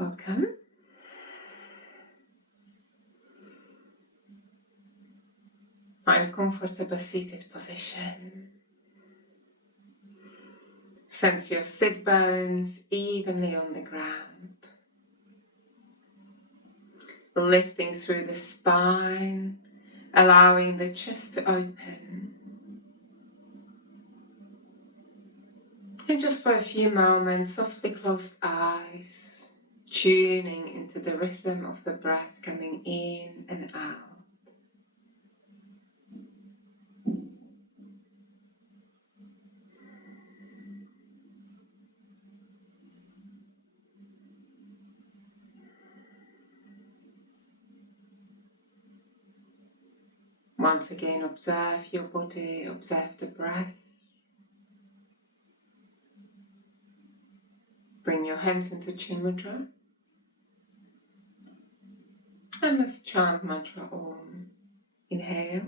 Welcome. Find comfortable seated position. Sense your sit bones evenly on the ground. Lifting through the spine, allowing the chest to open. And just for a few moments, softly closed eyes, tuning into the rhythm of the breath coming in and out. Once again, observe your body, observe the breath. Bring your hands into Chin Mudra. And let's chant mantra Om. Inhale.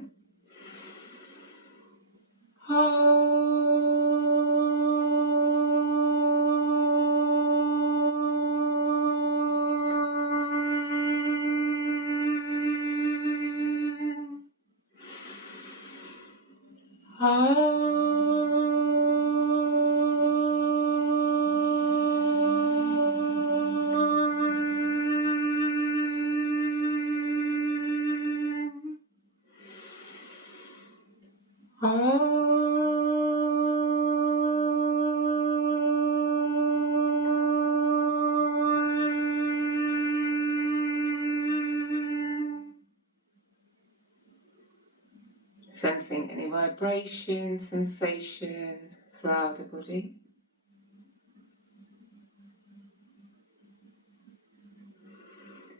Sensing any vibration, sensation throughout the body.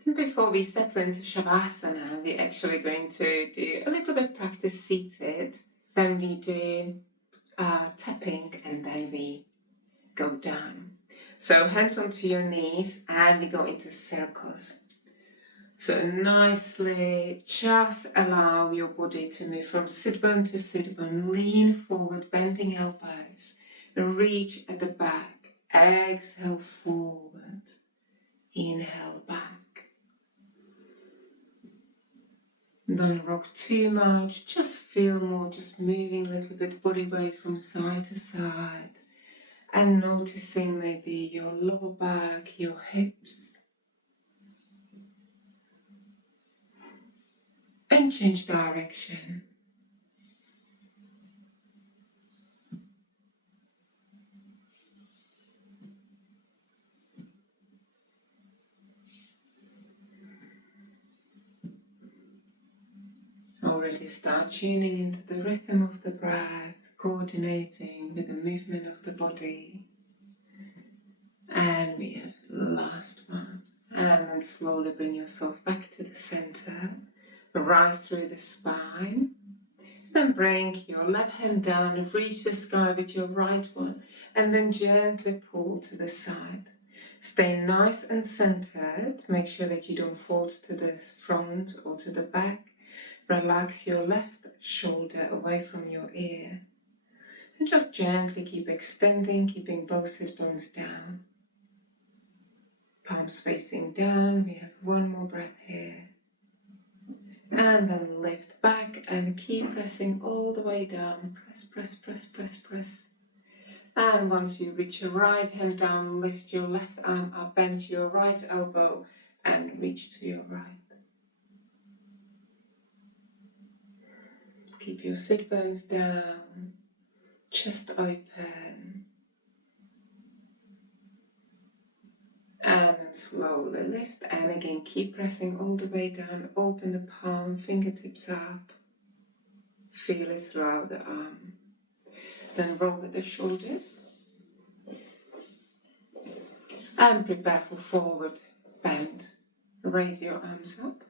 And before we settle into Shavasana, we're actually going to do a little bit practice seated. Then we do tapping and then we go down. So hands onto your knees and we go into circles. So nicely just allow your body to move from sit bone to sit bone. Lean forward, bending elbows. Reach at the back. Exhale forward. Inhale back. Don't rock too much. Just feel more, just moving a little bit body weight from side to side. And noticing maybe your lower back, your hips. And change direction. Already start tuning into the rhythm of the breath, coordinating with the movement of the body. And we have the last one. And then slowly bring yourself back to the center. Rise through the spine. Then bring your left hand down, reach the sky with your right one, and then gently pull to the side. Stay nice and centered. Make sure that you don't fall to the front or to the back. Relax your left shoulder away from your ear. And just gently keep extending, keeping both sit bones down. Palms facing down. We have one more breath here. And then lift back and keep pressing all the way down. Press, press, press, press, press. And once you reach your right hand down, lift your left arm up, bend your right elbow and reach to your right. Keep your sit bones down, chest open. And then slowly lift, and again keep pressing all the way down. Open the palm, fingertips up. Feel it throughout the arm. Then roll with the shoulders. And prepare for forward bend. Raise your arms up.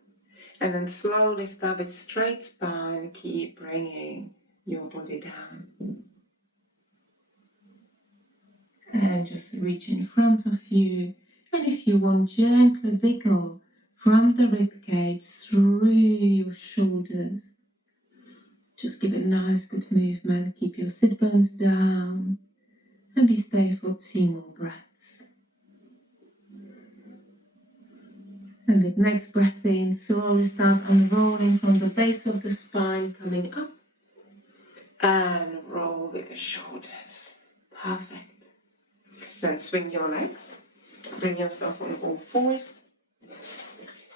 And then slowly start with straight spine. Keep bringing your body down. And just reach in front of you. And if you want, gently wiggle from the ribcage through your shoulders. Just give it a nice good movement. Keep your sit bones down. And we stay for 2 more breaths. And with next breath in, slowly start unrolling from the base of the spine, coming up. And roll with the shoulders. Perfect. Then swing your legs. Bring yourself on all fours.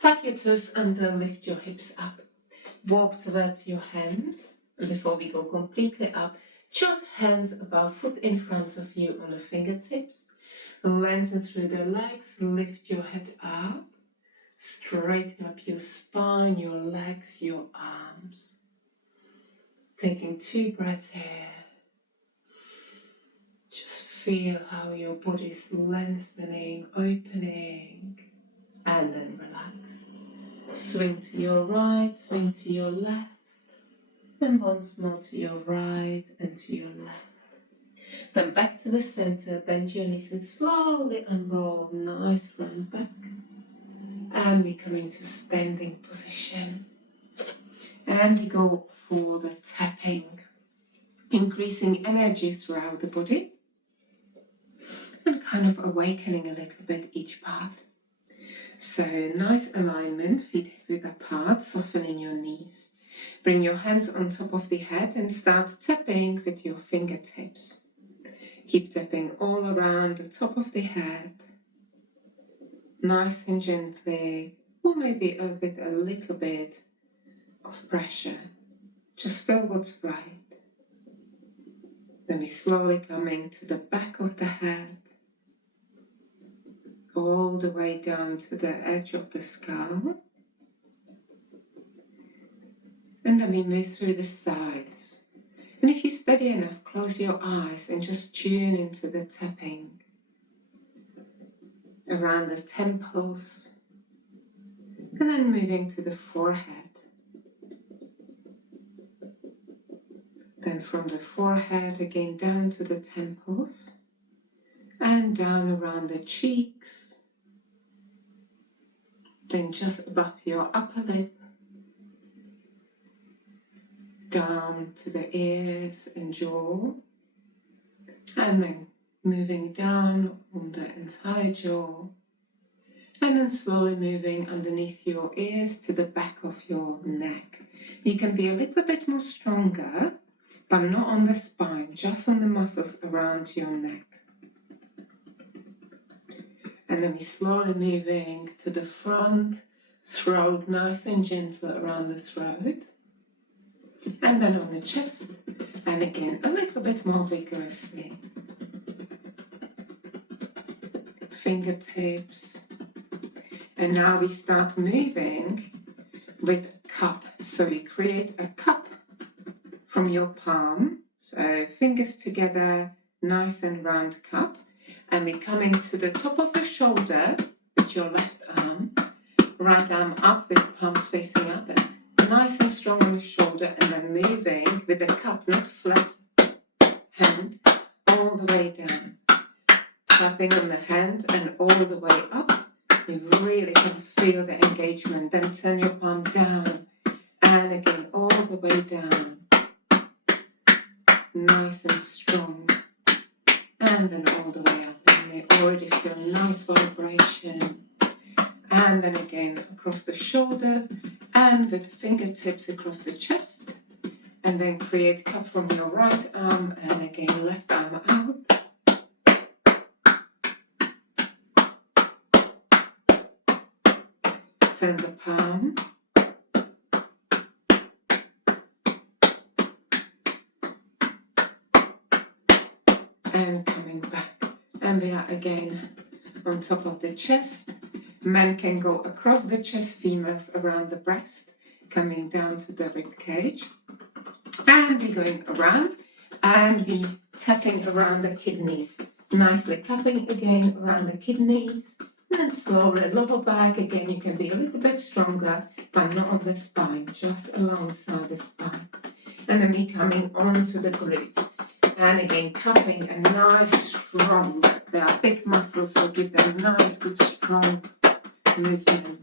Tuck your toes under, lift your hips up. Walk towards your hands. And before we go completely up, just hands above, foot in front of you on the fingertips. Lengthen through the legs, lift your head up. Straighten up your spine, your legs, your arms. Taking 2 breaths here. Just feel how your body is lengthening, opening, and then relax. Swing to your right, swing to your left, and once more to your right and to your left. Then back to the center, bend your knees and slowly unroll, nice round back. And we come into standing position. And we go for the tapping, increasing energy throughout the body and kind of awakening a little bit each part. So nice alignment, feet width apart, softening your knees. Bring your hands on top of the head and start tapping with your fingertips. Keep tapping all around the top of the head, nice and gently, or maybe with a little bit of pressure. Just feel what's right. Then we slowly coming to the back of the head, all the way down to the edge of the skull. And then we move through the sides. And if you're steady enough, close your eyes and just tune into the tapping around the temples. And then moving to the forehead. Then from the forehead again down to the temples. And down around the cheeks. Then just above your upper lip. Down to the ears and jaw, and then moving down on the entire jaw, and then slowly moving underneath your ears to the back of your neck. You can be a little bit more stronger, but not on the spine, just on the muscles around your neck. And then we slowly moving to the front, throat nice and gentle around the throat. And then on the chest, and again a little bit more vigorously. Fingertips. And now we start moving with a cup. So we create a cup from your palm. So fingers together, nice and round cup. And we come into the top of the shoulder with your left arm. Right arm up with palms facing up. Nice and strong on the shoulder, and then moving with the cup, not flat hand, all the way down. Tapping on the hand and all the way up. You really can feel the engagement. Then turn your palm down and again all the way down. Nice and strong. And then all the way up. And you already feel nice vibration. And then again across the shoulders. And with fingertips across the chest, and then create cup from your right arm, and again left arm out. Turn the palm. And coming back. And we are again on top of the chest. Men can go across the chest, females around the breast, coming down to the rib cage. And we're going around, and we're tapping around the kidneys. Nicely cupping again around the kidneys. And then slowly lower back. Again, you can be a little bit stronger, but not on the spine, just alongside the spine. And then we're coming onto the glutes. And again, cupping a nice, strong, they are big muscles, so give them nice, good, strong movement.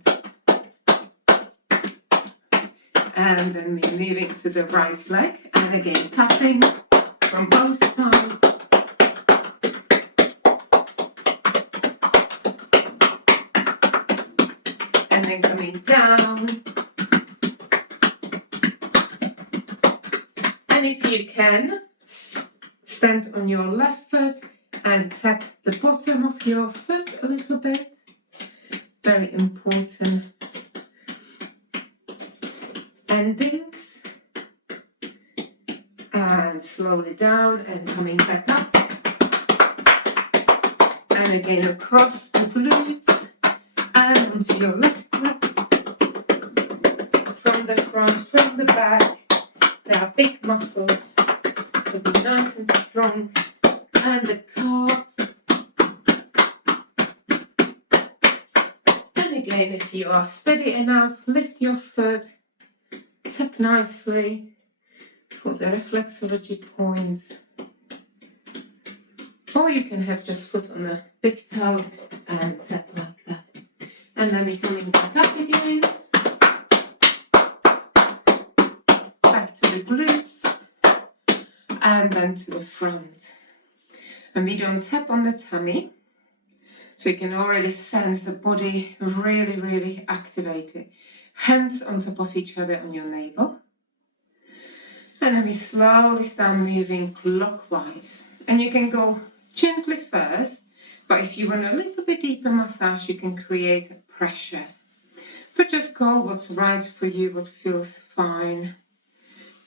And then we're moving to the right leg, and again cupping from both sides. And then coming down. And if you can, stand on your left foot and tap the bottom of your foot a little bit. Very important endings. And slowly down and coming back up. And again across the glutes and onto your left leg. From the front, from the back. They are big muscles, so be nice and strong. And the calf. And again, if you are steady enough, lift your foot, tap nicely for the reflexology points. Or you can have just foot on the big toe and tap like that. And then we're coming back up again. Back to the glutes. And then to the front. And we don't tap on the tummy. So you can already sense the body really, really activated. Hands on top of each other on your navel. And then we slowly start moving clockwise. And you can go gently first, but if you want a little bit deeper massage, you can create a pressure. But just go what's right for you, what feels fine.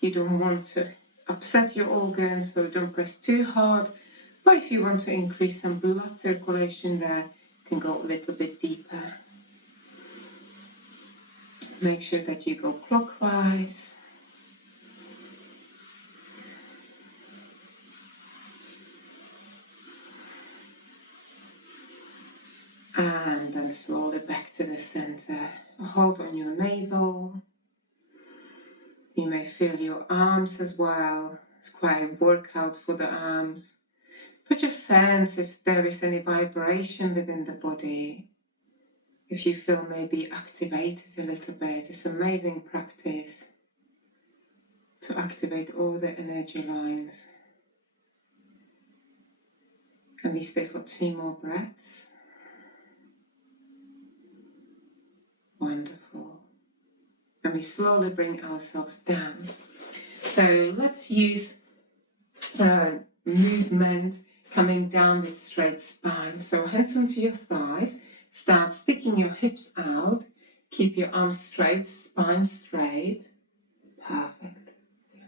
You don't want to upset your organs, so don't press too hard. But if you want to increase some blood circulation there, you can go a little bit deeper. Make sure that you go clockwise. And then slowly back to the center. Hold on your navel. You may feel your arms as well. It's quite a workout for the arms. But just sense if there is any vibration within the body. If you feel maybe activated a little bit, it's amazing practice to activate all the energy lines. And we stay for 2 more breaths. Wonderful. And we slowly bring ourselves down. So let's use movement coming down with straight spine. So hands onto your thighs. Start sticking your hips out. Keep your arms straight, spine straight. Perfect.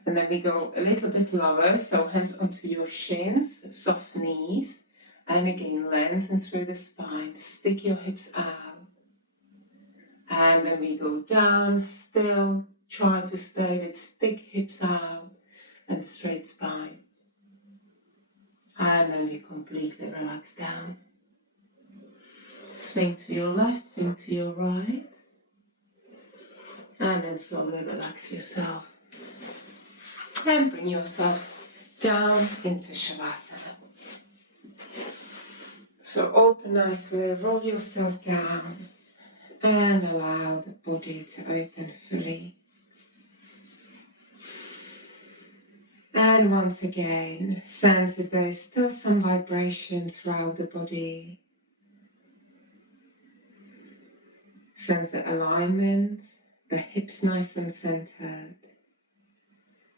And then we go a little bit lower. So hands onto your shins, soft knees. And again, lengthen through the spine. Stick your hips out. And then we go down, still try to stay with stick hips out and straight spine. And then we completely relax down. Swing to your left, swing to your right. And then slowly relax yourself. And bring yourself down into Shavasana. So open nicely, roll yourself down. And allow the body to open fully. And once again, sense if there is still some vibration throughout the body. Sense the alignment, the hips nice and centered.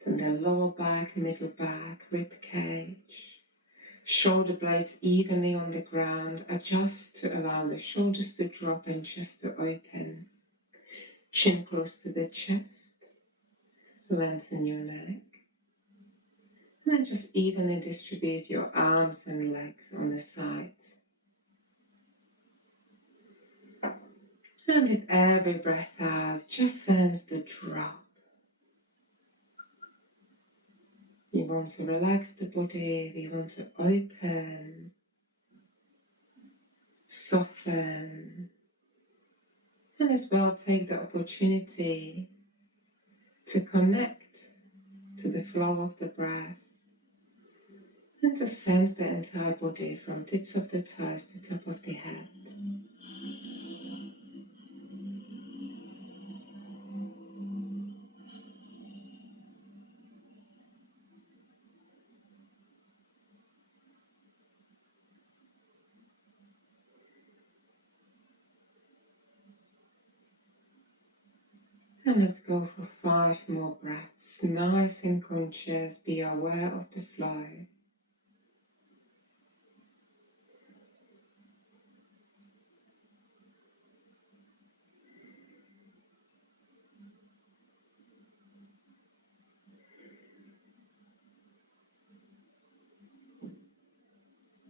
Then the lower back, middle back, rib cage. Shoulder blades evenly on the ground. Adjust to allow the shoulders to drop and chest to open. Chin close to the chest. Lengthen your neck. And then just evenly distribute your arms and legs on the sides. And with every breath out, just sense the drop. You want to relax the body, we want to open, soften, and as well take the opportunity to connect to the flow of the breath and to sense the entire body from tips of the toes to top of the head. And let's go for 5 more breaths. Nice and conscious, be aware of the flow.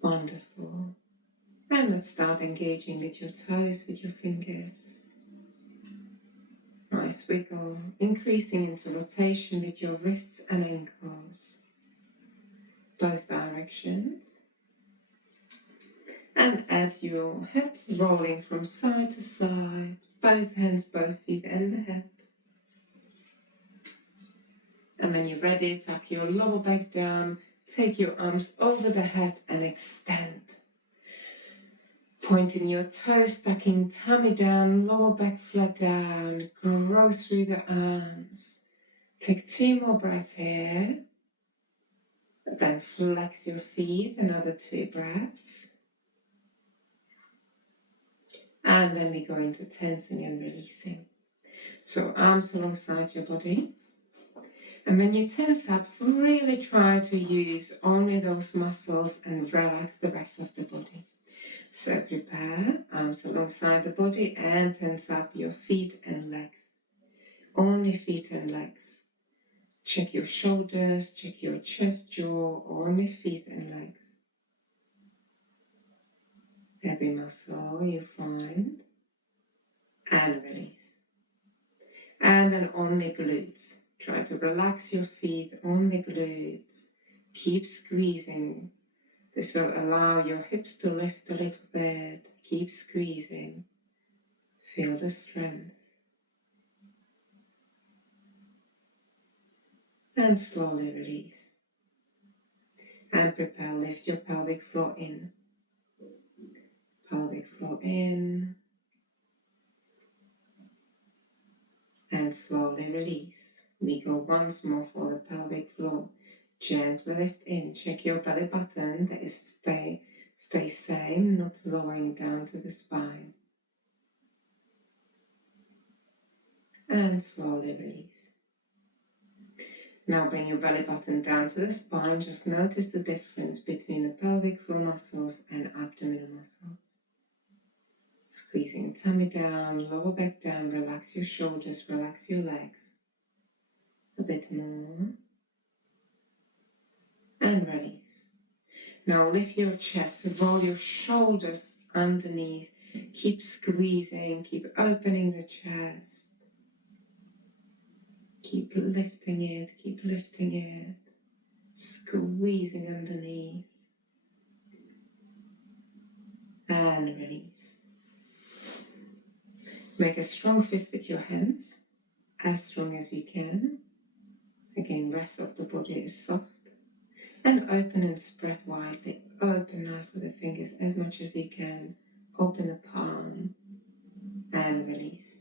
Wonderful. And let's start engaging with your toes, with your fingers. Nice wiggle, increasing into rotation with your wrists and ankles. Both directions. And add your hip rolling from side to side. Both hands, both feet and the hip. And when you're ready, tuck your lower back down. Take your arms over the head and extend. Pointing your toes, tucking tummy down, lower back flat down. Grow through the arms. Take 2 more breaths here. Then flex your feet, another 2 breaths. And then we go into tensing and releasing. So arms alongside your body. And when you tense up, really try to use only those muscles and relax the rest of the body. So prepare, arms alongside the body, and tense up your feet and legs. Only feet and legs. Check your shoulders, check your chest, jaw, only feet and legs. Every muscle you find, and release. And then only glutes. Try to relax your feet, only glutes. Keep squeezing. This will allow your hips to lift a little bit. Keep squeezing. Feel the strength. And slowly release. And prepare, lift your pelvic floor in. Pelvic floor in. And slowly release. We go once more for the pelvic floor. Gently lift in. Check your belly button. That is stay same, not lowering down to the spine. And slowly release. Now bring your belly button down to the spine. Just notice the difference between the pelvic floor muscles and abdominal muscles. Squeezing tummy down, lower back down, relax your shoulders, relax your legs. A bit more. And release. Now lift your chest, roll your shoulders underneath. Keep squeezing, keep opening the chest. Keep lifting it, squeezing underneath. And release. Make a strong fist with your hands, as strong as you can. Again, rest of the body is soft. And open and spread widely. Open nicely the fingers as much as you can. Open the palm and release.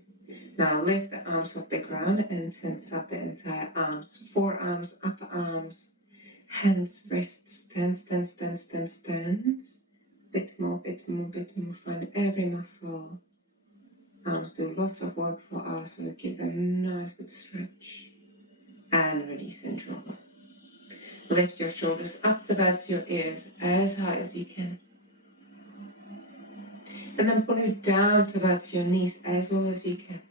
Now lift the arms off the ground and tense up the entire arms. Forearms, upper arms, hands, wrists, tense. Bit more. Find every muscle. Arms do lots of work for us, so give them a nice good stretch. And release and drop. Lift your shoulders up towards your ears as high as you can. And then pull it down towards your knees as low as you can.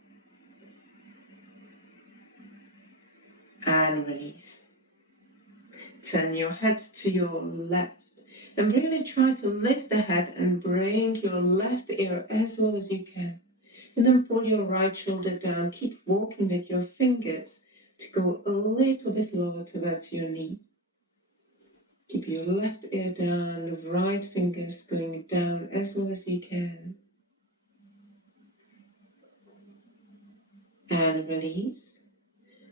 And release. Turn your head to your left. And really try to lift the head and bring your left ear as low as you can. And then pull your right shoulder down. Keep walking with your fingers to go a little bit lower towards your knee. Keep your left ear down, right fingers going down as low as you can. And release.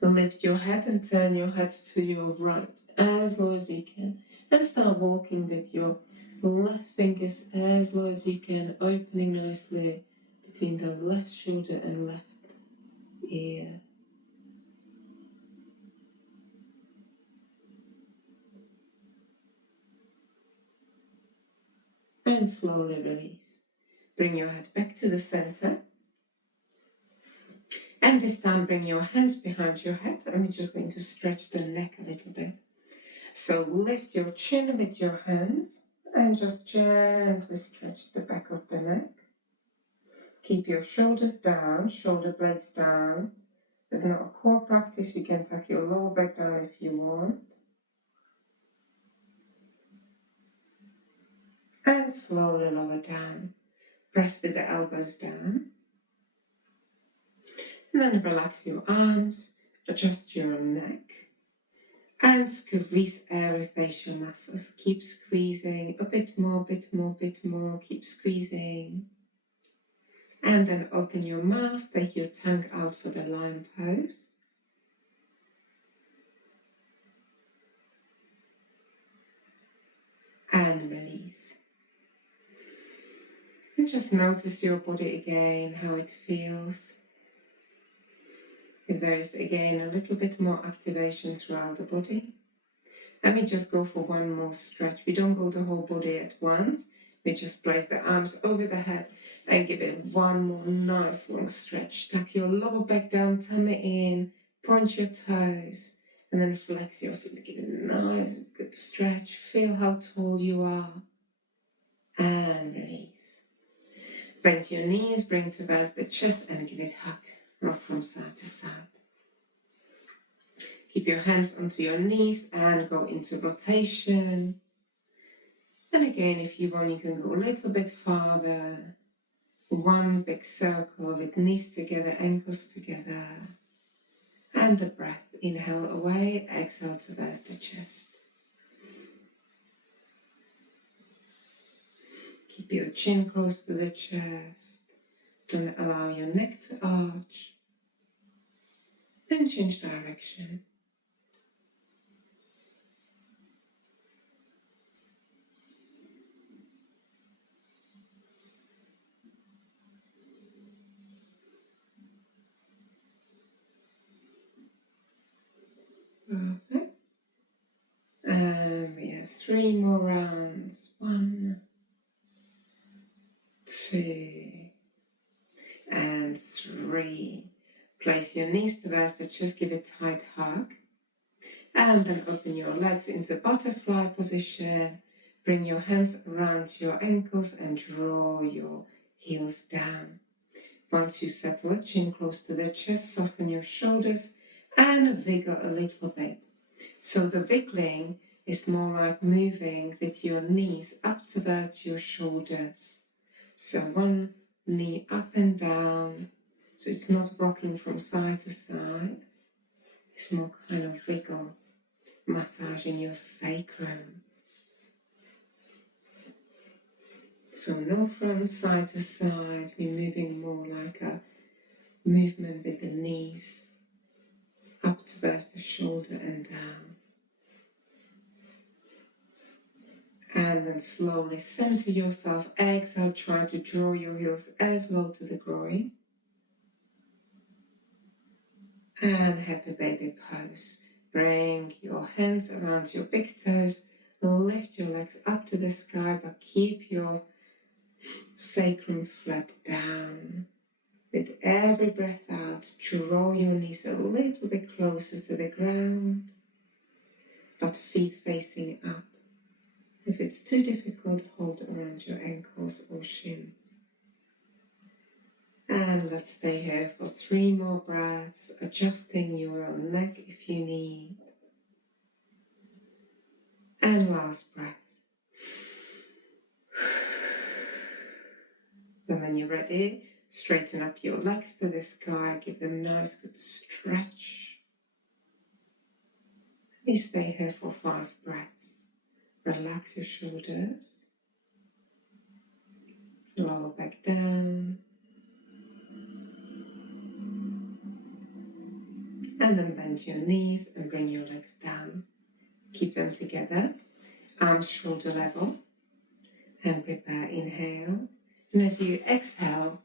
Lift your head and turn your head to your right as low as you can. And start walking with your left fingers as low as you can, opening nicely between the left shoulder and left ear. And slowly release. Bring your head back to the center. And this time bring your hands behind your head, and we're just going to stretch the neck a little bit. So lift your chin with your hands and just gently stretch the back of the neck. Keep your shoulders down, shoulder blades down. There's not a core practice, you can tuck your lower back down if you want. And slowly lower down. Press with the elbows down. And then relax your arms, adjust your neck. And squeeze every facial muscles. Keep squeezing a bit more, bit more, bit more. Keep squeezing. And then open your mouth, take your tongue out for the lion pose. And release. And just notice your body again, how it feels. If there is again a little bit more activation throughout the body. Let me just go for one more stretch. We don't go the whole body at once. We just place the arms over the head and give it one more nice long stretch. Tuck your lower back down, tummy in, point your toes, and then flex your feet. Give it a nice, good stretch. Feel how tall you are. And release. Bend your knees, bring towards the chest, and give it a hug. Rock from side to side. Keep your hands onto your knees and go into rotation. And again, if you want, you can go a little bit farther. One big circle with knees together, ankles together. And the breath. Inhale away, exhale towards the chest. Keep your chin close to the chest. Don't allow your neck to arch. Then change direction. Perfect. And we have 3 more rounds. 1, 2, and 3. Place your knees towards the chest, give it a tight hug. And then open your legs into butterfly position. Bring your hands around your ankles and draw your heels down. Once you settle, chin close to the chest, soften your shoulders and wiggle a little bit. So the wiggling is more like moving with your knees up towards your shoulders. So one knee up and down. So it's not rocking from side to side. It's more kind of wiggle, massaging your sacrum. So no from side to side, we're moving more like a movement with the knees up towards the shoulder and down. And then slowly center yourself, exhale, try to draw your heels as low to the groin. And happy baby pose. Bring your hands around your big toes, lift your legs up to the sky, but keep your sacrum flat down. With every breath out, draw your knees a little bit closer to the ground, but feet facing up. If it's too difficult, hold around your ankles or shins. And let's stay here for 3 more breaths, adjusting your neck if you need. And last breath. Then when you're ready, straighten up your legs to the sky, give them a nice good stretch. You stay here for 5 breaths. Relax your shoulders, lower back down, and then bend your knees and bring your legs down. Keep them together, arms shoulder level, and prepare, inhale. And as you exhale,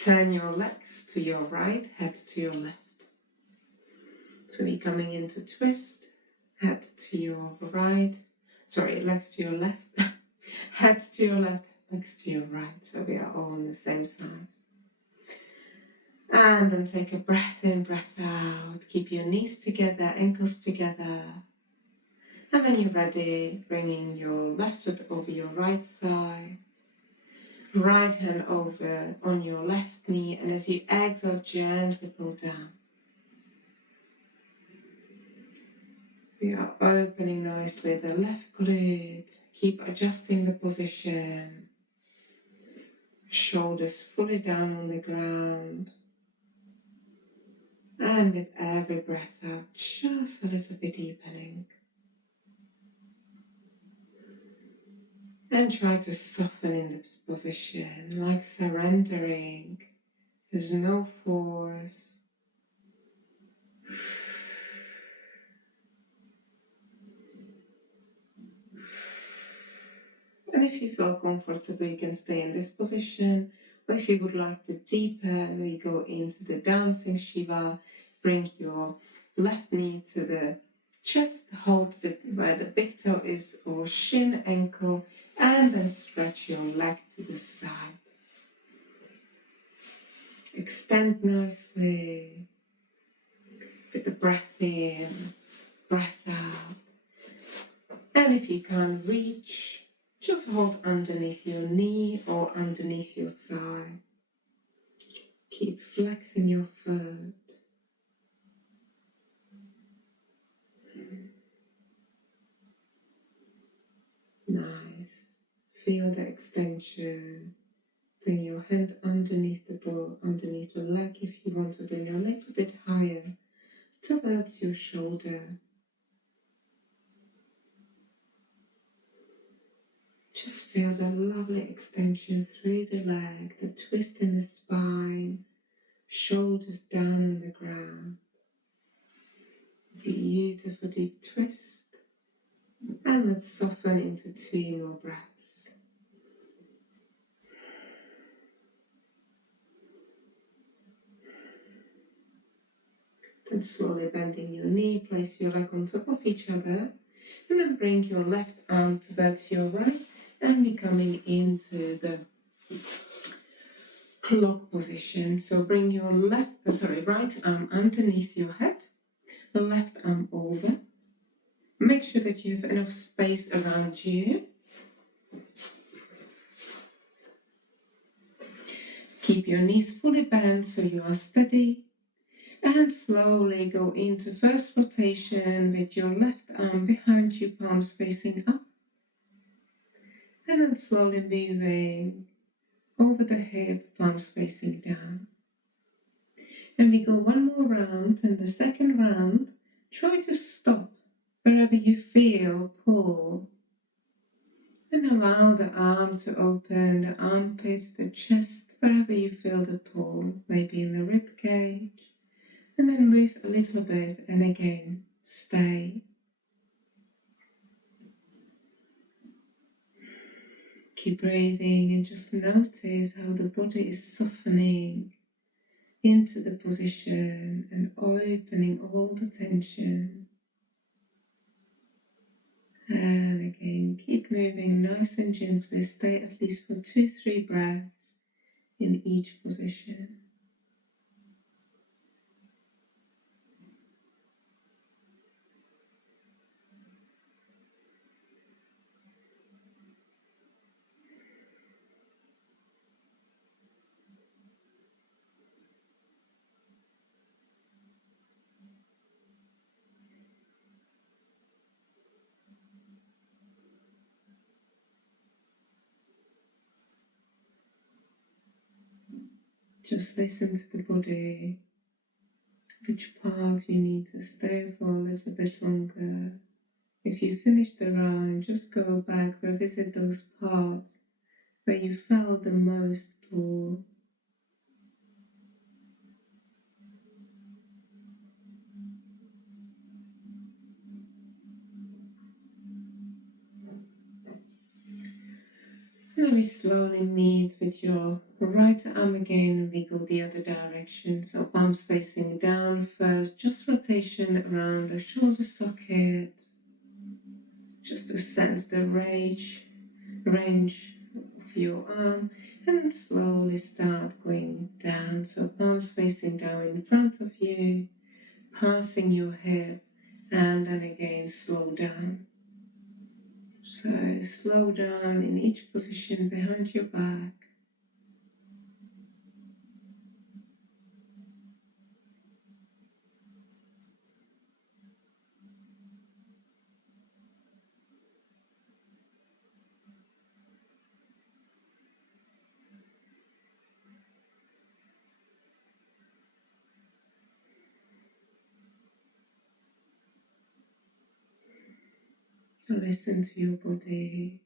turn your legs to your right, head to your left. So we're coming into twist, head to your right, legs to your left, head to your left, legs to your right. So we are all on the same size. And then take a breath in, breath out. Keep your knees together, ankles together. And when you're ready, bringing your left foot over your right thigh, right hand over on your left knee, and as you exhale, gently pull down. We are opening nicely the left glute. Keep adjusting the position. Shoulders fully down on the ground. And with every breath out, just a little bit deepening. And try to soften in this position, like surrendering. There's no force. And if you feel comfortable, you can stay in this position. Or if you would like to deepen, we go into the dancing Shiva. Bring your left knee to the chest, hold with where the big toe is, or shin, ankle, and then stretch your leg to the side. Extend nicely with the breath in, breath out. And if you can't reach, just hold underneath your knee or underneath your thigh. Keep flexing your foot. Nice. Feel the extension. Bring your hand underneath the ball, underneath the leg if you want to bring a little bit higher towards your shoulder. Just feel the lovely extension through the leg, the twist in the spine, shoulders down on the ground. Beautiful deep twist. And let's soften into 2 more breaths. Then slowly bending your knee, place your leg on top of each other, and then bring your left arm towards your right, and we're coming into the clock position. So bring your right arm underneath your head, the left arm over. Make sure that you have enough space around you. Keep your knees fully bent so you are steady. And slowly go into first rotation with your left arm behind you, palms facing up. And then slowly moving over the hip, palms facing down. And we go 1 more round, and the second round, try to stop wherever you feel pull. And allow the arm to open, the armpit, the chest, wherever you feel the pull, maybe in the rib cage. And then move a little bit, and again, stay. Keep breathing and just notice how the body is softening into the position and opening all the tension. And again, keep moving nice and gently. Stay at least for 2-3 breaths in each position. Just listen to the body, which part you need to stay for a little bit longer. If you finish the round, just go back, revisit those parts where you felt the most pull. And then we slowly meet with your right arm again, and we go the other direction. So palms facing down first, just rotation around the shoulder socket, just to sense the range of your arm. And then slowly start going down, so palms facing down in front of you, passing your hip, and then again slow down. So slow down in each position behind your back. Listen to your body.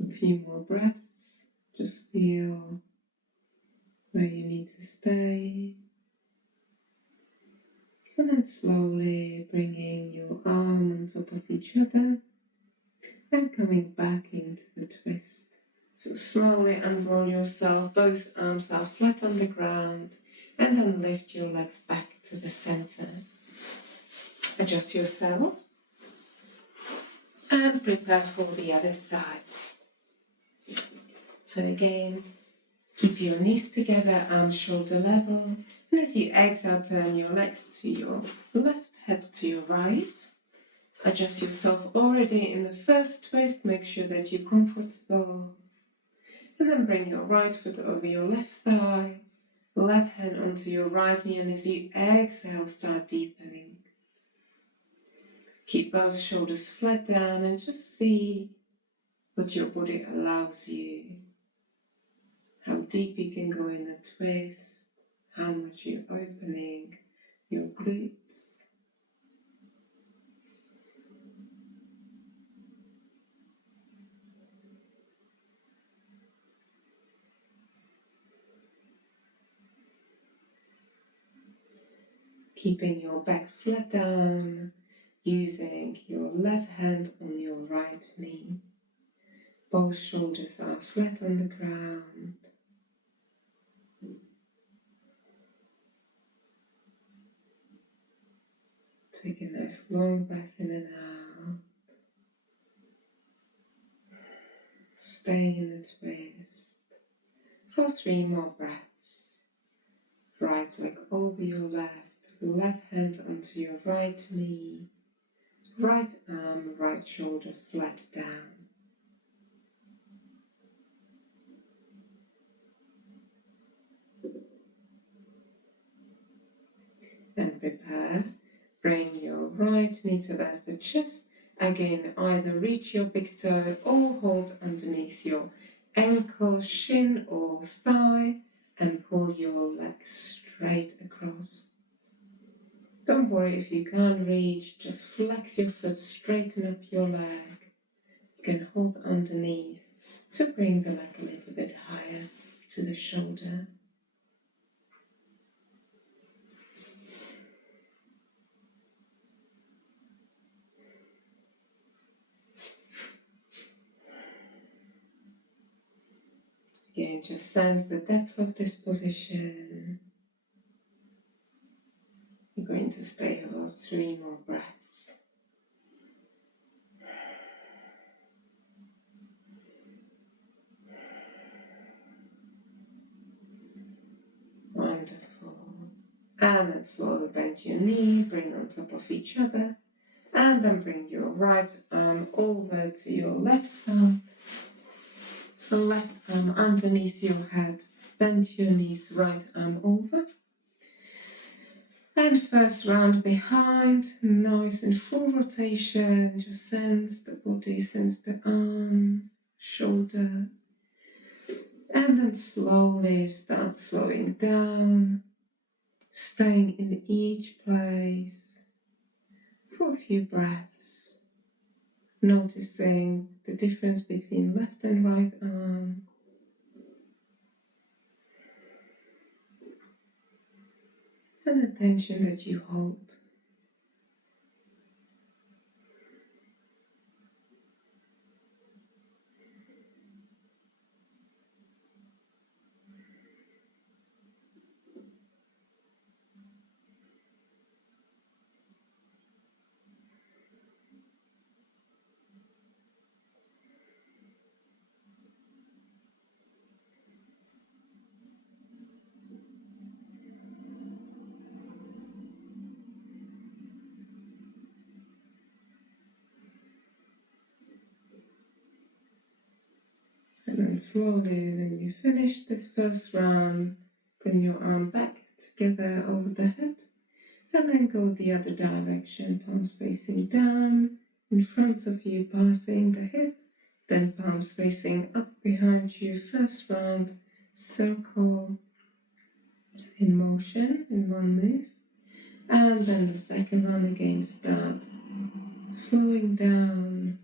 A few more breaths. Just feel where you need to stay. And then slowly bringing your arm on top of each other and coming back into the twist. So slowly unroll yourself, both arms are flat on the ground, and then lift your legs back to the center. Adjust yourself and prepare for the other side. So again, keep your knees together, arms shoulder level, and as you exhale, turn your legs to your left, head to your right. Adjust yourself already in the first twist, make sure that you're comfortable. And then bring your right foot over your left thigh, left hand onto your right knee, and as you exhale, start deepening. Keep both shoulders flat down and just see what your body allows you. How deep you can go in the twist, how much you're opening your glutes. Keeping your back flat down, using your left hand on your right knee. Both shoulders are flat on the ground. Take a nice long breath in and out. Staying in the twist for 3 more breaths. Right leg over your left hand onto your right knee, right arm, right shoulder flat down. And prepare. Bring your right knee towards the chest. Again, either reach your big toe or hold underneath your ankle, shin or thigh and pull your leg straight across. Don't worry if you can't reach, just flex your foot, straighten up your leg. You can hold underneath to bring the leg a little bit higher to the shoulder. Again, just sense the depth of this position. You're going to stay for 3 more breaths. Wonderful. And then slowly bend your knee, bring on top of each other. And then bring your right arm over to your left side. The left arm underneath your head. Bend your knees, right arm over. And first round behind, nice and full rotation. Just sense the body, sense the arm, shoulder. And then slowly start slowing down, staying in each place for a few breaths, noticing the difference between left and right arm. And the tension that you hold. And then slowly, when you finish this first round, bring your arm back together over the head, and then go the other direction, palms facing down, in front of you, passing the hip, then palms facing up behind you. First round, circle in motion in one move, and then the second round again, start slowing down,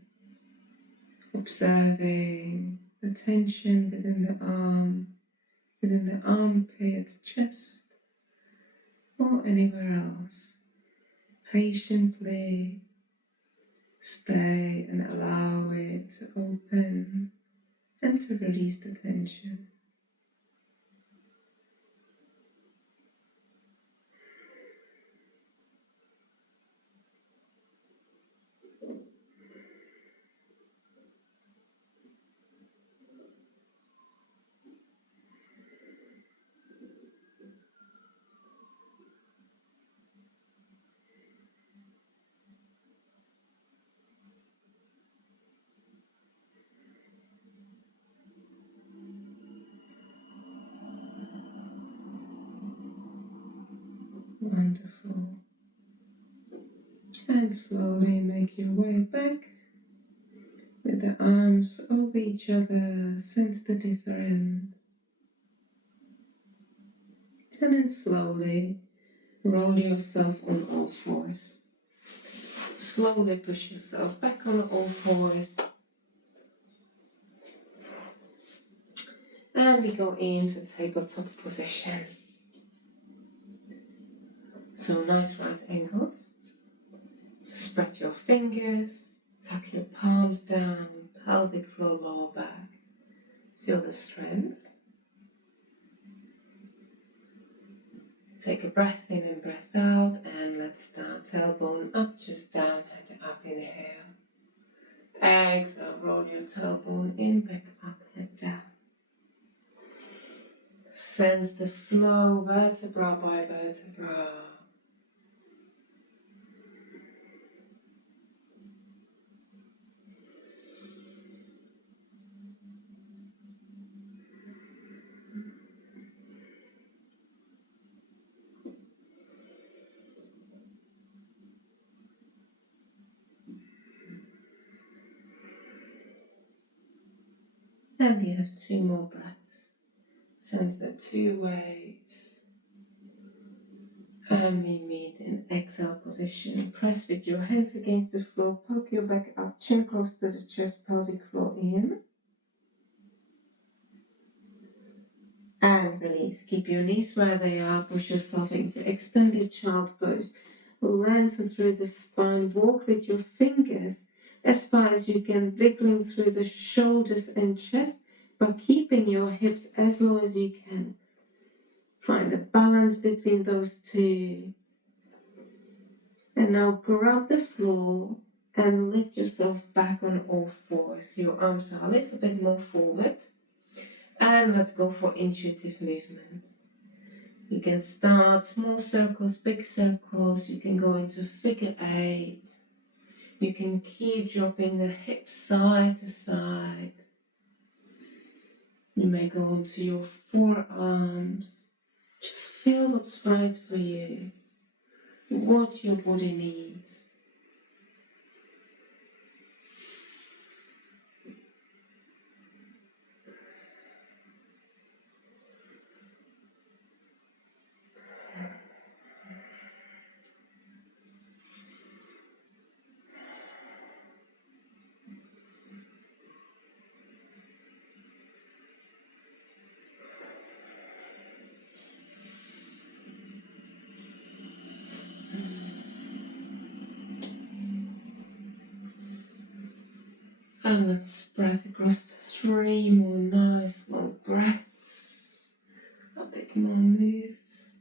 observing the tension within the armpit, chest, or anywhere else. Patiently stay and allow it to open and to release the tension. Wonderful. And slowly make your way back with the arms over each other. Sense the difference. And then slowly roll yourself on all fours. Slowly push yourself back on all fours. And we go into tabletop position. So nice right angles. Spread your fingers, tuck your palms down, pelvic floor, lower back. Feel the strength. Take a breath in and breath out, and let's start tailbone up, just down, head up, inhale. Exhale, roll your tailbone in, back up, head down. Sense the flow, vertebra by vertebra. And we have 2 more breaths. Sense the 2 waves. And we meet in exhale position. Press with your hands against the floor, poke your back up, chin close to the chest, pelvic floor in. And release. Keep your knees where they are, push yourself into extended child pose. Lengthen through the spine, walk with your fingers as far as you can, wiggling through the shoulders and chest, but keeping your hips as low as you can. Find the balance between those two. And now grab the floor and lift yourself back on all fours. Your arms are a little bit more forward. And let's go for intuitive movements. You can start small circles, big circles. You can go into figure 8. You can keep dropping the hips side to side. You may go into your forearms. Just feel what's right for you, what your body needs. And let's spread across 3 more nice long breaths, a bit more moves.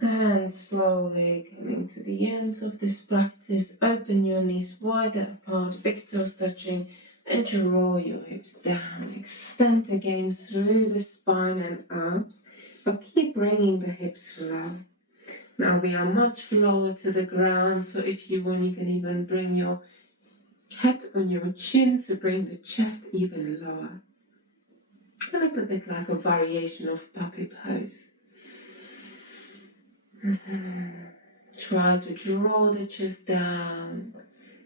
And slowly coming to the end of this practice, open your knees wider apart, big toes touching, and draw your hips down. Extend again through the spine and arms, but keep bringing the hips low. Now we are much lower to the ground, so if you want, you can even bring your head on your chin to bring the chest even lower. A little bit like a variation of puppy pose. Try to draw the chest down.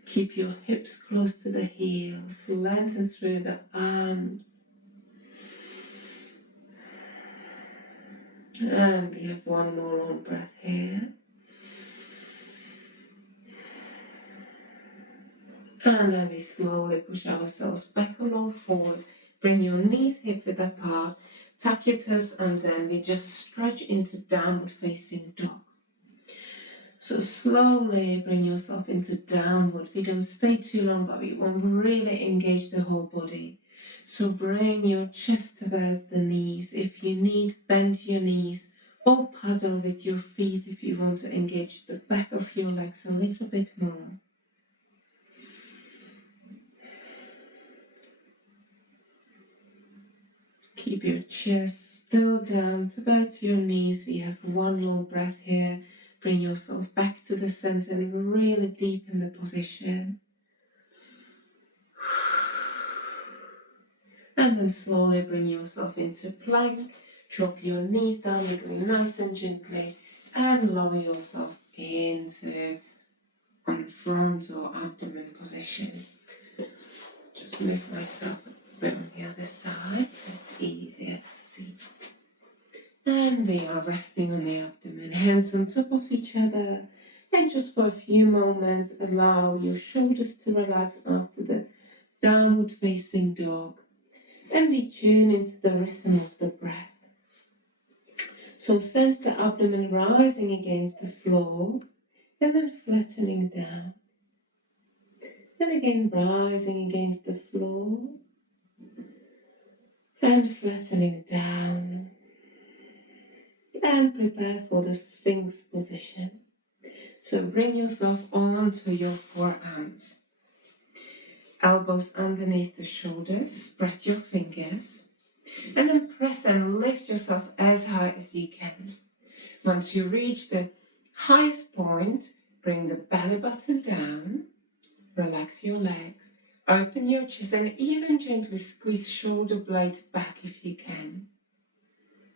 Keep your hips close to the heels. Lengthen through the arms. And we have one more long breath here. And then we slowly push ourselves back along forwards. Bring your knees hip width apart. Tap your toes, and then we just stretch into downward facing dog. So slowly bring yourself into downward. We don't stay too long, but we want to really engage the whole body. So bring your chest towards the knees. If you need, bend your knees or paddle with your feet if you want to engage the back of your legs a little bit more. Keep your chest still down towards your knees. We have one long breath here. Bring yourself back to the center and really deepen the position. And then slowly bring yourself into plank. Drop your knees down, you're going nice and gently, and lower yourself into on front or abdomen position. Just move myself a bit on the other side, so it's easier to see. And we are resting on the abdomen, hands on top of each other, and just for a few moments allow your shoulders to relax after the downward facing dog. And we tune into the rhythm of the breath. So sense the abdomen rising against the floor and then flattening down. And again rising against the floor and flattening down. And prepare for the Sphinx position. So bring yourself onto your forearms. Elbows underneath the shoulders, spread your fingers. And then press and lift yourself as high as you can. Once you reach the highest point, bring the belly button down, relax your legs, open your chest, and even gently squeeze shoulder blades back if you can.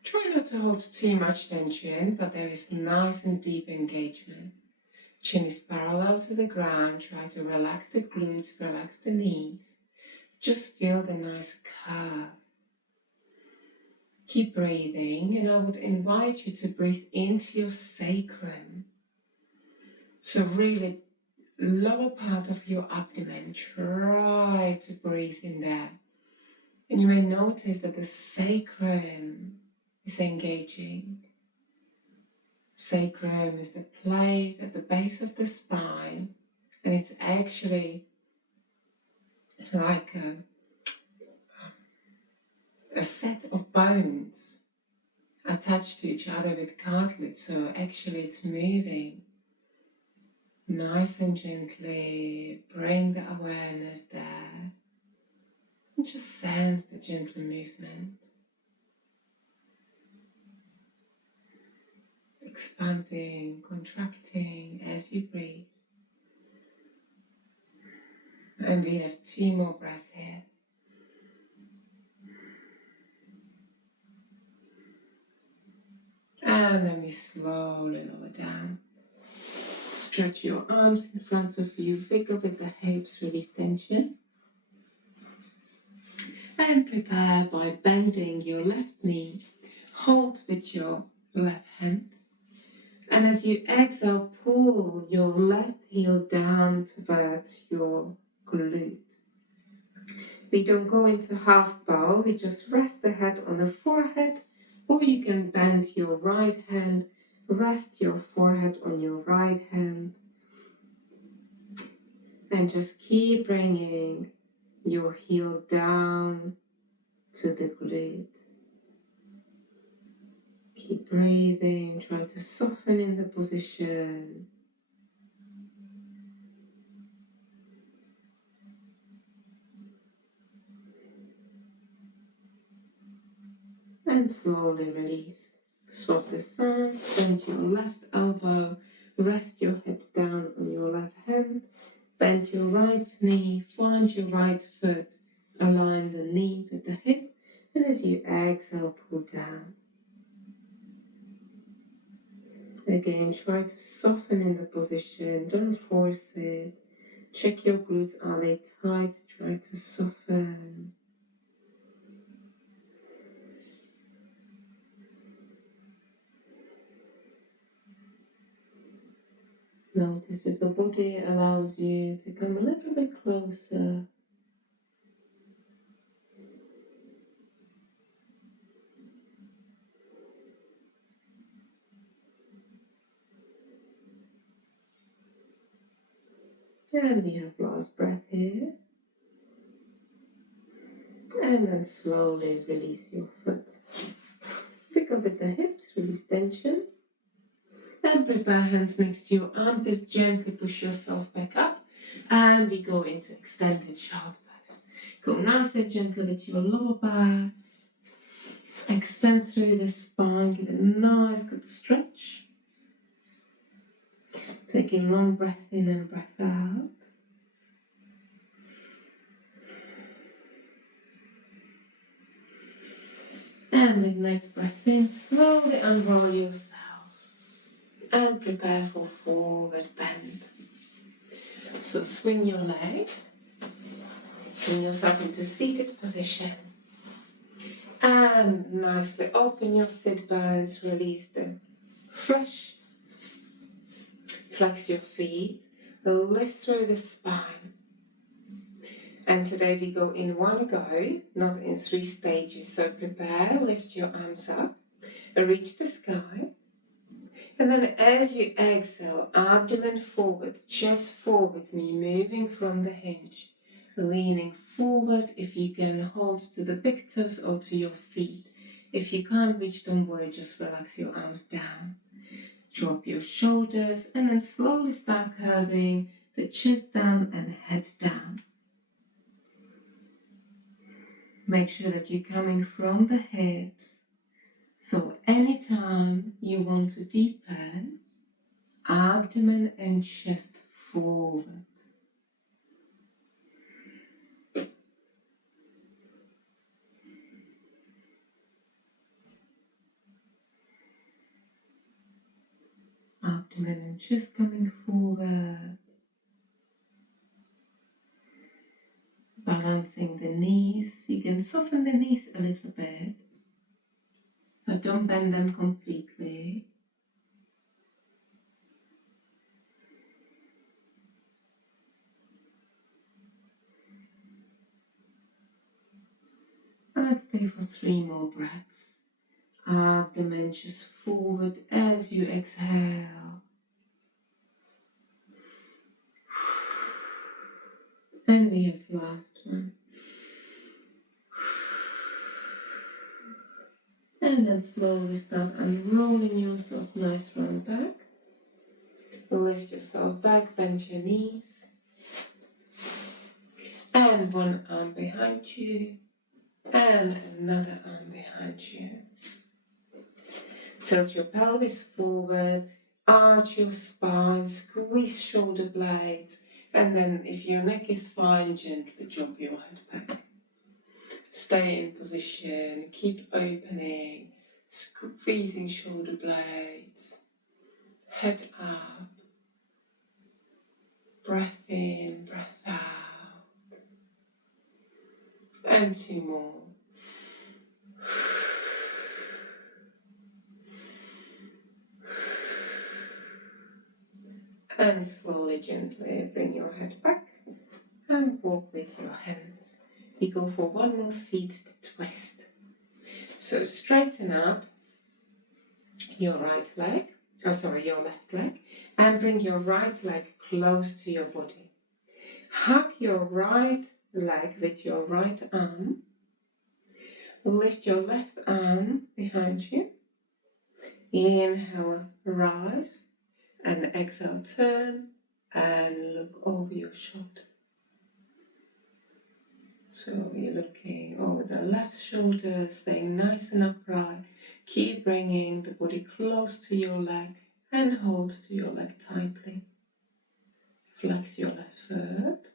Try not to hold too much tension, but there is nice and deep engagement. Chin is parallel to the ground. Try to relax the glutes, relax the knees. Just feel the nice curve. Keep breathing, and I would invite you to breathe into your sacrum. So really, lower part of your abdomen, try to breathe in there. And you may notice that the sacrum is engaging. Sacrum is the plate at the base of the spine, and it's actually like a set of bones attached to each other with cartilage, so actually it's moving. Nice and gently bring the awareness there and just sense the gentle movement. Expanding, contracting as you breathe. And we have 2 more breaths here. And then we slowly lower down. Stretch your arms in front of you, wiggle with the hips, release tension. And prepare by bending your left knee. Hold with your left hand. And as you exhale, pull your left heel down towards your glute. We don't go into half bow, we just rest the head on the forehead, or you can bend your right hand, rest your forehead on your right hand, and just keep bringing your heel down to the glute. Keep breathing, try to soften in the position. And slowly release. Swap the sides, bend your left elbow, rest your head down on your left hand, bend your right knee, find your right foot, align the knee with the hip, and as you exhale, pull down. Again, try to soften in the position, don't force it. Check your glutes, are they tight? Try to soften. Notice if the body allows you to come a little bit closer. And we have last breath here. And then slowly release your foot. Pick up with the hips, release tension. And prepare hands next to your armpits. Gently push yourself back up. And we go into extended child pose. Go nice and gently with your lower back. Extend through the spine. Give a nice good stretch. Taking long breath in and breath out. And with next breath in, slowly unroll yourself. And prepare for forward bend. So swing your legs. Bring yourself into seated position. And nicely open your sit bones, release them. Flush. Flex your feet. Lift through the spine. And today we go in one go, not in 3 stages. So prepare, lift your arms up, reach the sky. And then as you exhale, abdomen forward, chest forward, knee moving from the hinge. Leaning forward, if you can hold to the big toes or to your feet. If you can't reach, don't worry, just relax your arms down. Drop your shoulders and then slowly start curving the chest down and head down. Make sure that you're coming from the hips. So anytime you want to deepen, abdomen and chest forward. Abdomen and chest coming forward. Balancing the knees. You can soften the knees a little bit, but don't bend them completely. And let's stay for 3 more breaths. Abdomen just forward as you exhale. And we have the last one. And then slowly start unrolling yourself nice round back. Lift yourself back, bend your knees. And one arm behind you. And another arm behind you. Tilt your pelvis forward, arch your spine, squeeze shoulder blades, and then if your neck is fine, gently drop your head back. Stay in position, keep opening, squeezing shoulder blades, head up, breath in, breath out, and 2 more. And slowly, gently bring your head back and walk with your hands. We go for 1 more seated twist. So straighten up your left leg, and bring your right leg close to your body. Hug your right leg with your right arm. Lift your left arm behind you. Inhale, rise. And exhale, turn and look over your shoulder. So you're looking over the left shoulder, staying nice and upright. Keep bringing the body close to your leg and hold to your leg tightly. Flex your left foot.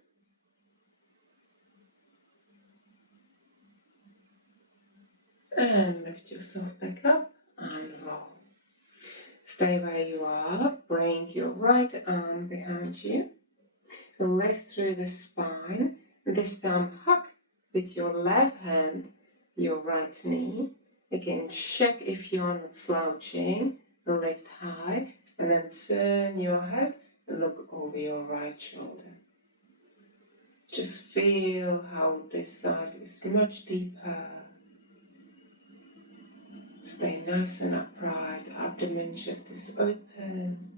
And lift yourself back up and roll. Stay where you are. Bring your right arm behind you. Lift through the spine. This time hug with your left hand your right knee. Again, check if you're not slouching. Lift high and then turn your head and look over your right shoulder. Just feel how this side is much deeper. Stay nice and upright. Abdomen just is open.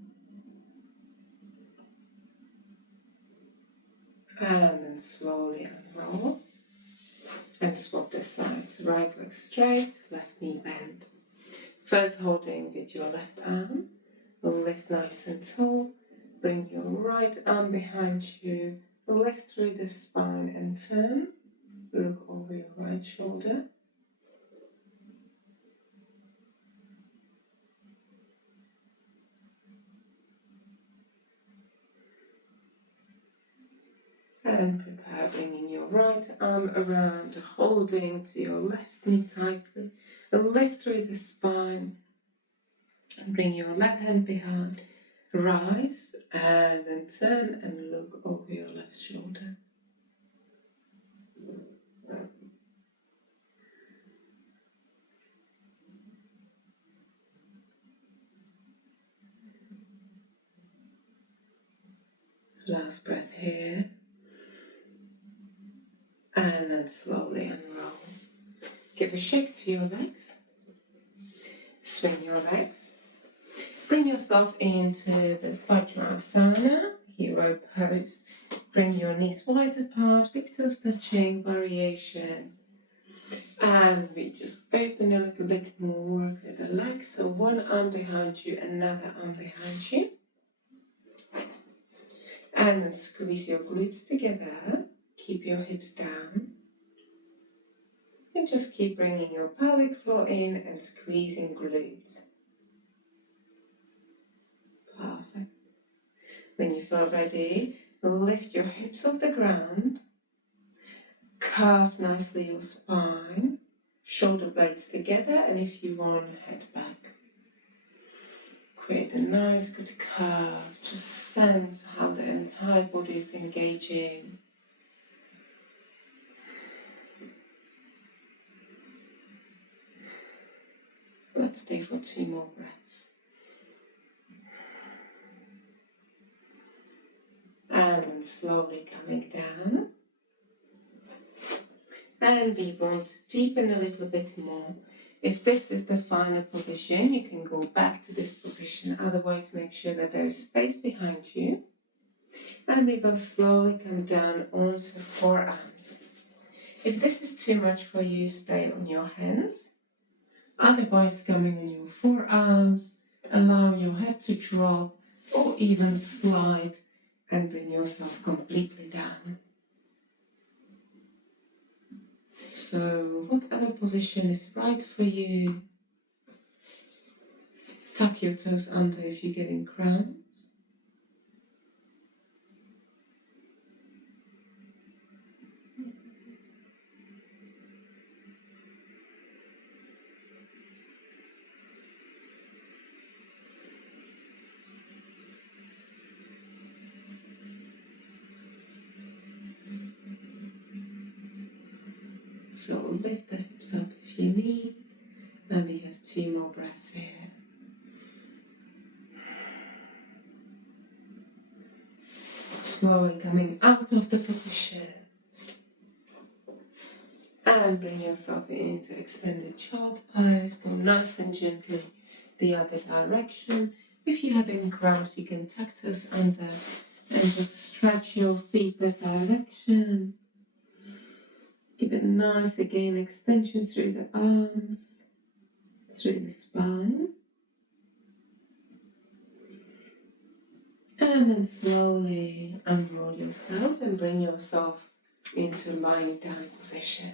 And then slowly unroll. And swap the sides. Right leg straight, left knee bent. First holding with your left arm. Lift nice and tall. Bring your right arm behind you. Lift through the spine and turn. Look over your right shoulder. And prepare bringing your right arm around, holding to your left knee tightly. Lift through the spine and bring your left hand behind. Rise and then turn and look over your left shoulder. Last breath here. And then slowly unroll. Give a shake to your legs. Swing your legs. Bring yourself into the asana, hero pose. Bring your knees wide apart, big toes touching, variation. And we just open a little bit more, work with the legs. So one arm behind you, another arm behind you. And then squeeze your glutes together. Keep your hips down. And just keep bringing your pelvic floor in and squeezing glutes. Perfect. When you feel ready, lift your hips off the ground. Curve nicely your spine. Shoulder blades together, and if you want, head back. Create a nice good curve. Just sense how the entire body is engaging. Let's stay for 2 more breaths. And then slowly coming down. And we want to deepen a little bit more. If this is the final position, you can go back to this position. Otherwise, make sure that there is space behind you. And we will slowly come down onto forearms. If this is too much for you, stay on your hands. Otherwise, coming on your forearms, allow your head to drop or even slide and bring yourself completely down. So whatever position is right for you, tuck your toes under if you're getting cramps. So lift the hips up if you need, and we have 2 more breaths here. Slowly coming out of the position. And bring yourself into extended child pose. Go nice and gently the other direction. If you're having cramps, you can tuck toes under and just stretch your feet that direction. Give it nice again, extension through the arms, through the spine. And then slowly unroll yourself and bring yourself into lying down position.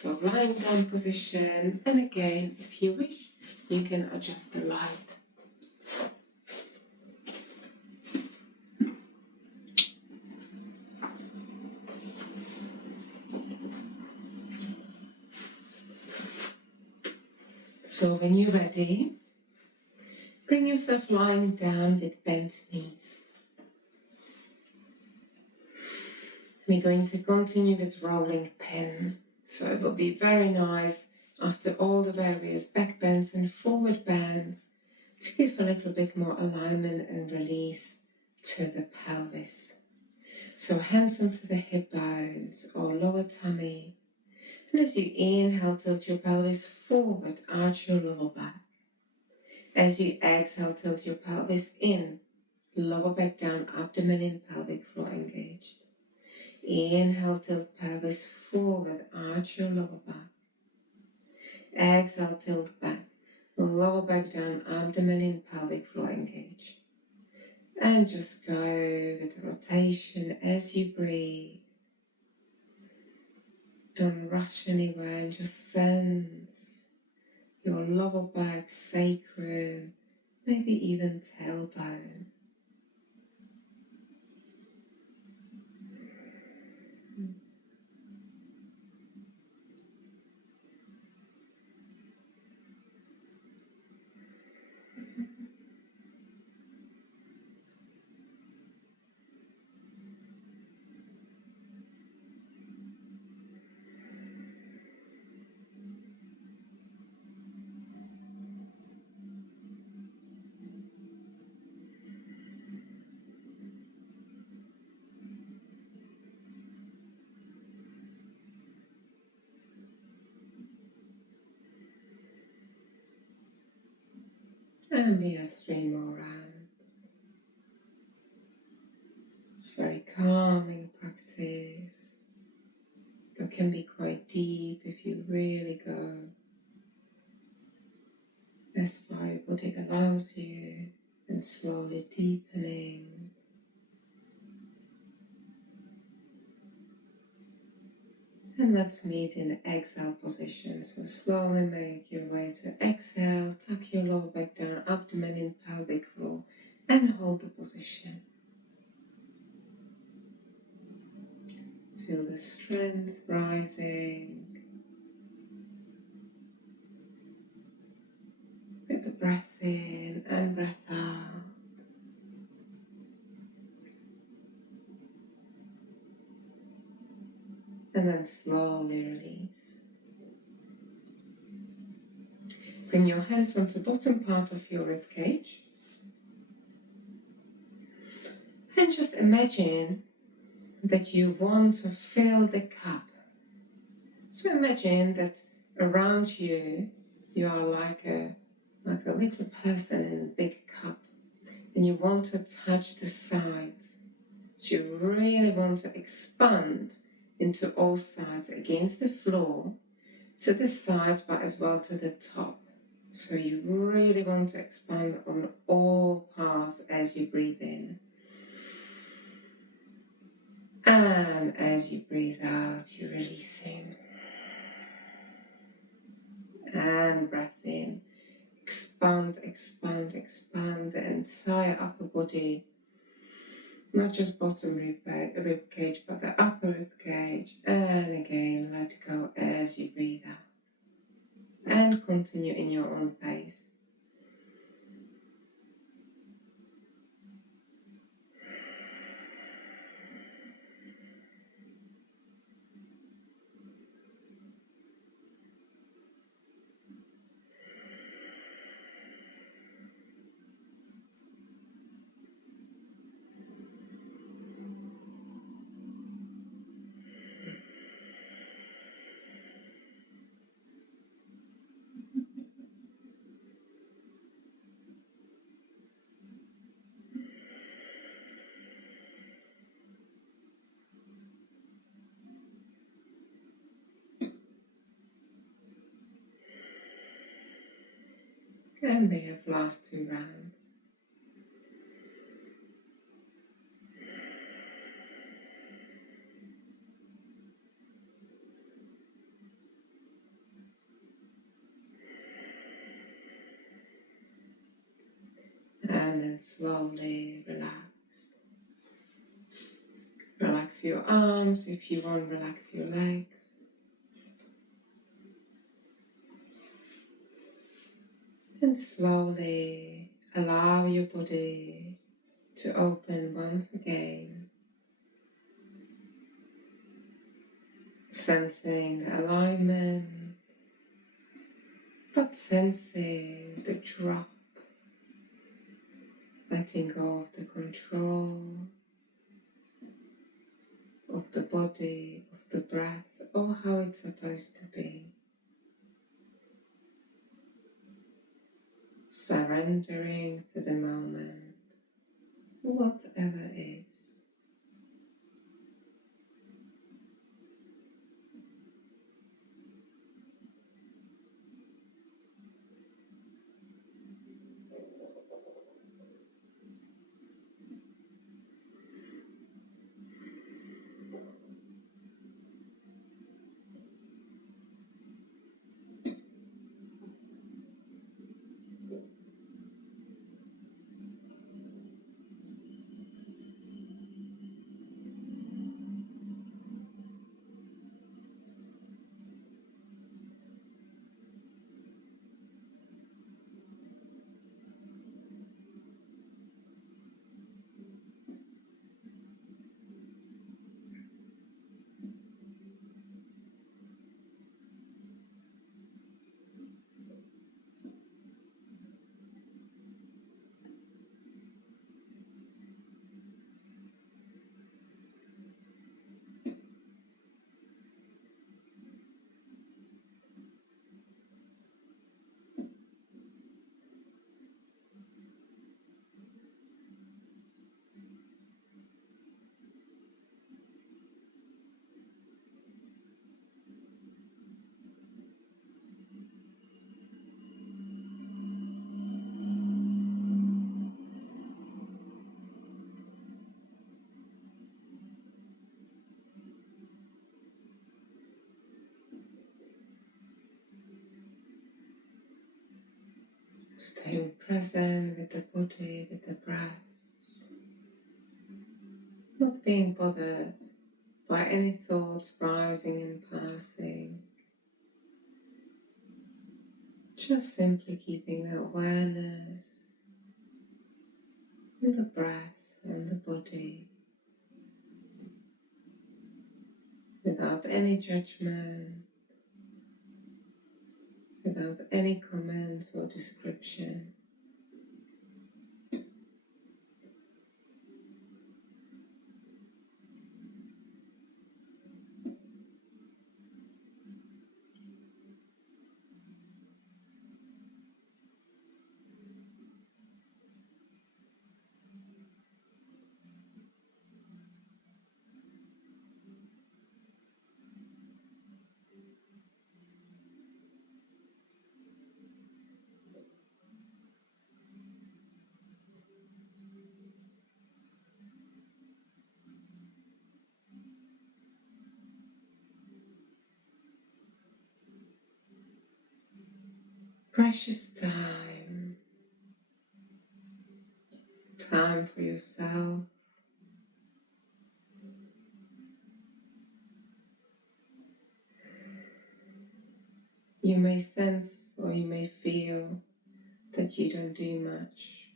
So lying down position, and again, if you wish, you can adjust the light. So when you're ready, bring yourself lying down with bent knees. We're going to continue with rolling pin. So it will be very nice after all the various back bends and forward bends to give a little bit more alignment and release to the pelvis. So hands onto the hip bones or lower tummy. And as you inhale, tilt your pelvis forward, arch your lower back. As you exhale, tilt your pelvis in, lower back down, abdomen in, pelvic floor engaged. Inhale, tilt pelvis forward, arch your lower back. Exhale, tilt back, lower back down, abdomen in, pelvic floor engaged. And just go with rotation as you breathe. Don't rush anywhere and just sense your lower back, sacrum, maybe even tailbone. And we have 3 more rounds. It's very calming practice. It can be quite deep if you really go as far your body allows you, and slowly deepening. And let's meet in the exhale position. So slowly make your way to exhale, tuck your lower back down, abdomen in, pelvic floor, and hold the position. Feel the strength rising with the breath in and breath out. And then slowly release. Bring your hands onto the bottom part of your rib cage. And just imagine that you want to fill the cup. So imagine that around you, you are like a little person in a big cup, and you want to touch the sides. So you really want to expand into all sides, against the floor, to the sides, but as well to the top. So you really want to expand on all parts as you breathe in. And as you breathe out, you're releasing. And breath in. Expand, expand, expand the entire upper body. Not just bottom rib cage, but the upper rib cage. And again, let go as you breathe out. And continue in your own pace. And we have last 2 rounds. and then slowly relax. Relax your arms. If you want, relax your legs. And slowly allow your body to open once again, sensing the alignment, but sensing the drop, letting go of the control of the body, of the breath, or how it's supposed to be. Surrendering to the moment, whatever is. Staying present with the body, with the breath, not being bothered by any thoughts rising and passing, just simply keeping the awareness in the breath and the body without any judgment, without any comments or description. Precious time for yourself. You may sense or you may feel that you don't do much.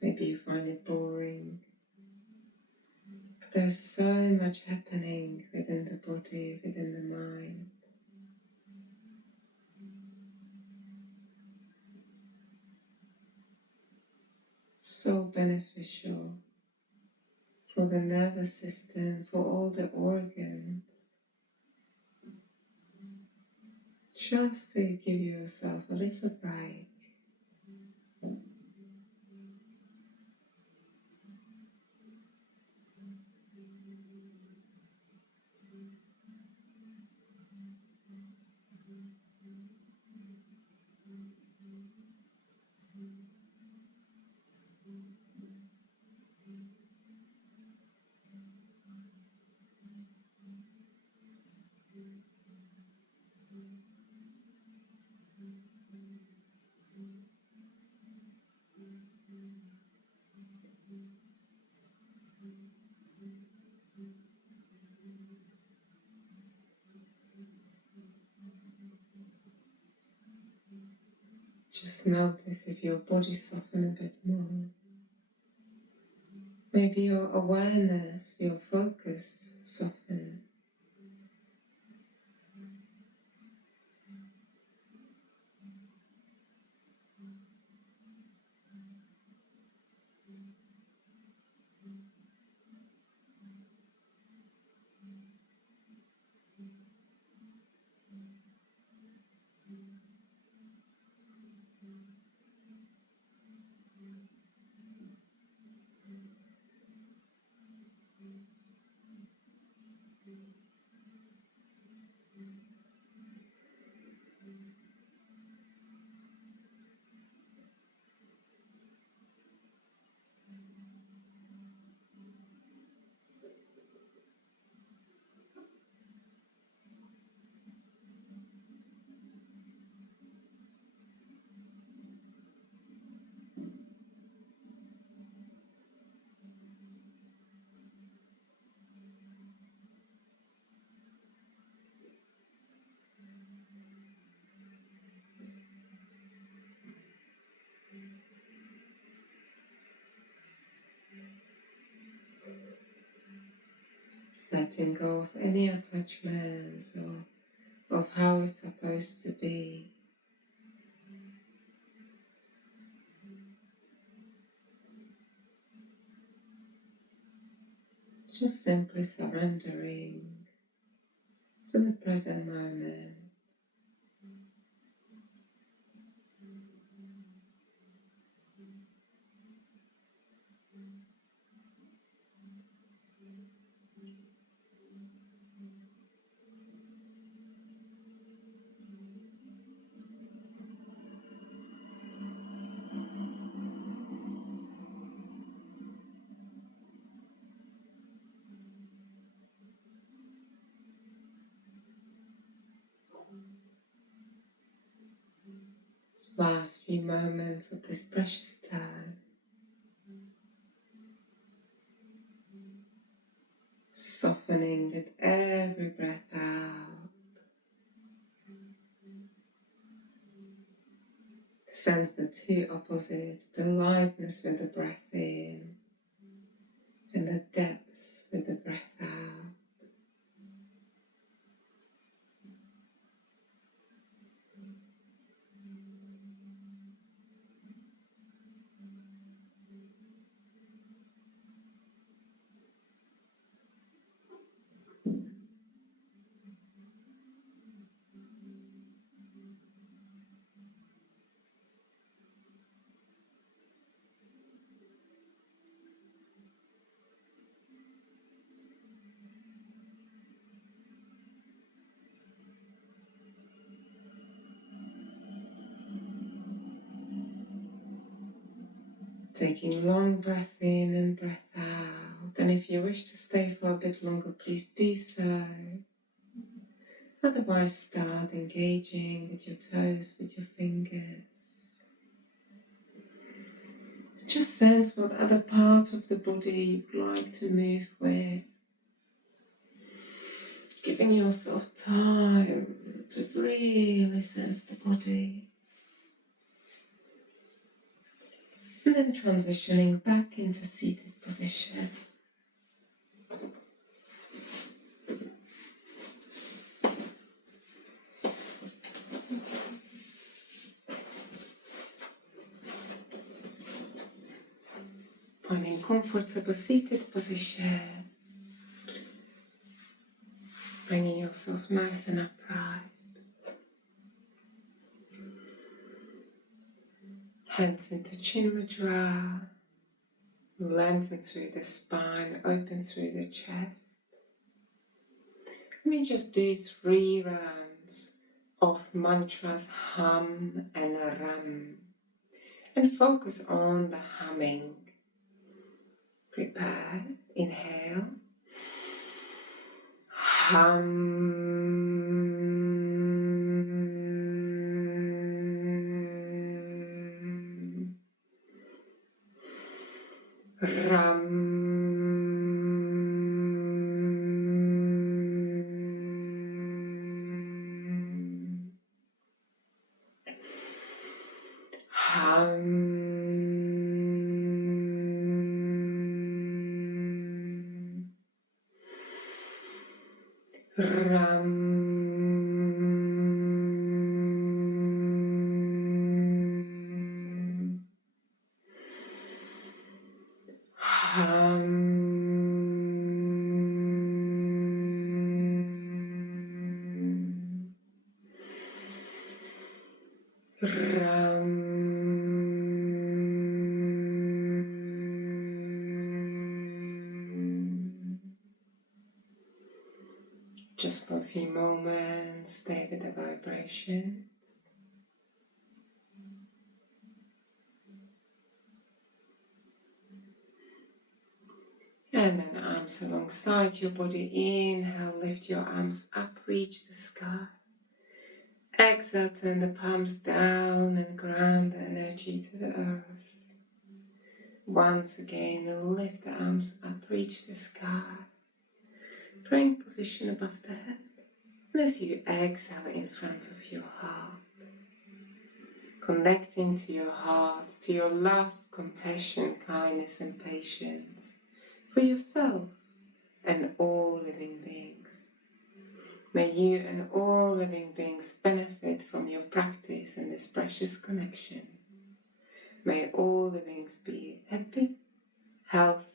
Maybe you find it boring. But there's so much happening within the body, within the mind. So beneficial for the nervous system, for all the organs. Just to give yourself a little break. Just notice if your body softens a bit more. Maybe your awareness, your focus softens. Letting go of any attachments or of how it's supposed to be. Just simply surrendering to the present moment. Last few moments of this precious time, softening with every breath out. Sense the two opposites, the lightness with the breath in and the depth with the breath out. Taking long breath in and breath out. And if you wish to stay for a bit longer, please do so. Otherwise, start engaging with your toes, with your fingers. Just sense what other parts of the body you'd like to move with. Giving yourself time to really sense the body. And then transitioning back into seated position. Finding comfortable seated position. Bringing yourself nice and upright. Hands into chin mudra. Lengthen through the spine, open through the chest. Let me just do 3 rounds of mantras hum and ram. And focus on the humming. Prepare, inhale. Hum. Ram. Just for a few moments, stay with the vibrations. And then arms alongside your body. Inhale, lift your arms up, reach the sky. Exhale, turn the palms down and ground the energy to the earth. Once again, lift the arms up, reach the sky. Bring position above the head. And as you exhale in front of your heart, connecting to your heart, to your love, compassion, kindness and patience for yourself and all living beings. May you and all living beings benefit from your practice and this precious connection. May all livings be happy, healthy,